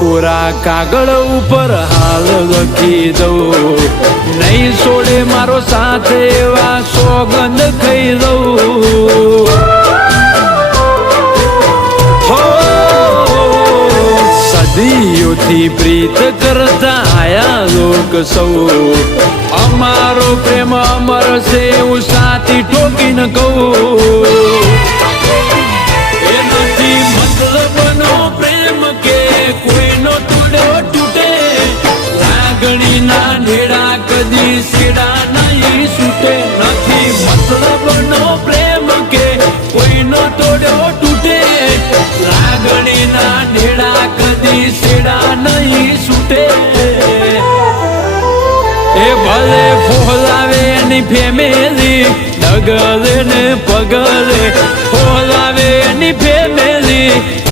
કોરા કાગળ ઉપર હાલ લખી દઉં, નહીં છોડે મારો સાથ એવા સોગંદ ખાઈ દઉં. સદીઓથી પ્રીત કરતા આયા લોક સૌ, અમારો પ્રેમ અમર છે એવું સાથી ઠોકીને કહું. એ નથી મતલબનો પ્રેમ કે કોઈનો તોડ્યો તૂટે, લાગણીના નેડા કદી સેડા નહીં છૂટે. નથી મતલબનો પ્રેમ કે કોઈનો તોડ્યો તૂટે, લાગણીના નેડા કદી સેડા નહીં છૂટે. એ ભલે ફોલાવે એની ફેમિલી, ડગલે ને પગલે ફોલાવે એની ફેમિલી.